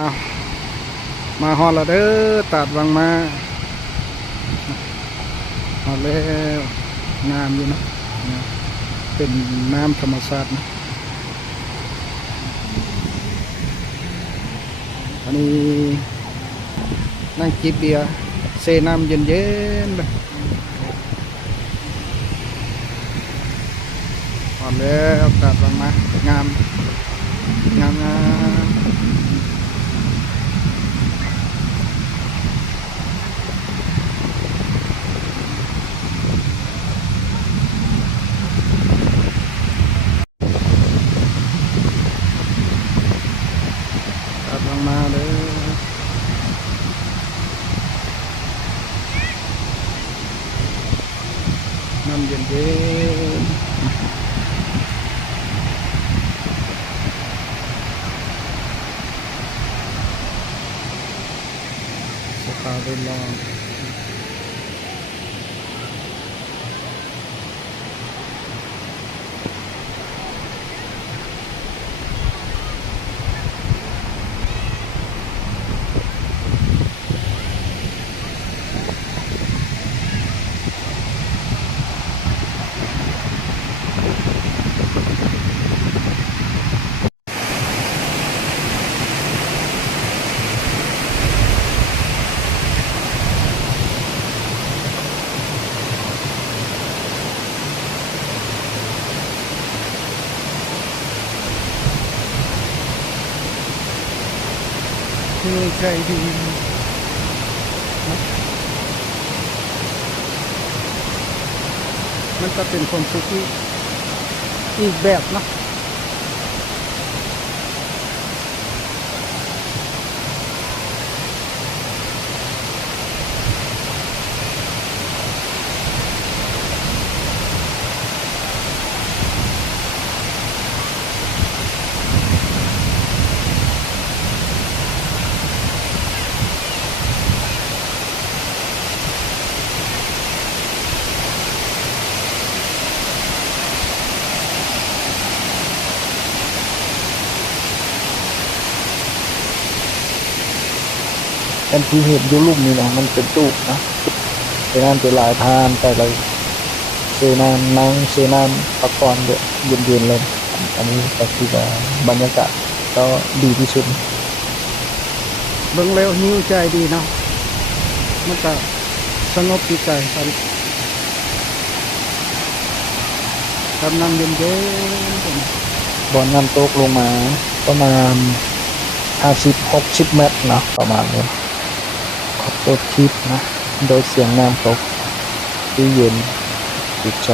อ้าวมาฮอดแล้วเด้อตัดวังมาฮอดแล้วงามอยู่นะเป็นน้ำธรรมชาตินะอันนี้นั่งจิบเบียร์เซน้ำเย็นๆเลยฮอดแล้วตัดวังมางามงามงามตัดวังมาเลยน้ำเย็นๆสภาพเป็นลองที่ใจดีมันก็เป็นความสุขที่อีกแบบเนาะอันที่เห็นอยุลุ่มนี่นะมันเป็นตู้นะเซนานเป็นลายทานแต่เราเซนานนั่งเซนานพักผ่อนเย็นๆเลยอันนี้ก็คือว่าบรรยากาศก็ดีที่สุดเบิ่งแล้วหิวใจดีเนาะมันก็สงบจิตใจครับน้ำเย็นบอลน้ำตกลงมาประมาณ50-60 เมตรนะประมาณนี้ขอบตัวคลิปนะโดยเสียงน้ำตกที่เย็นจิตใจ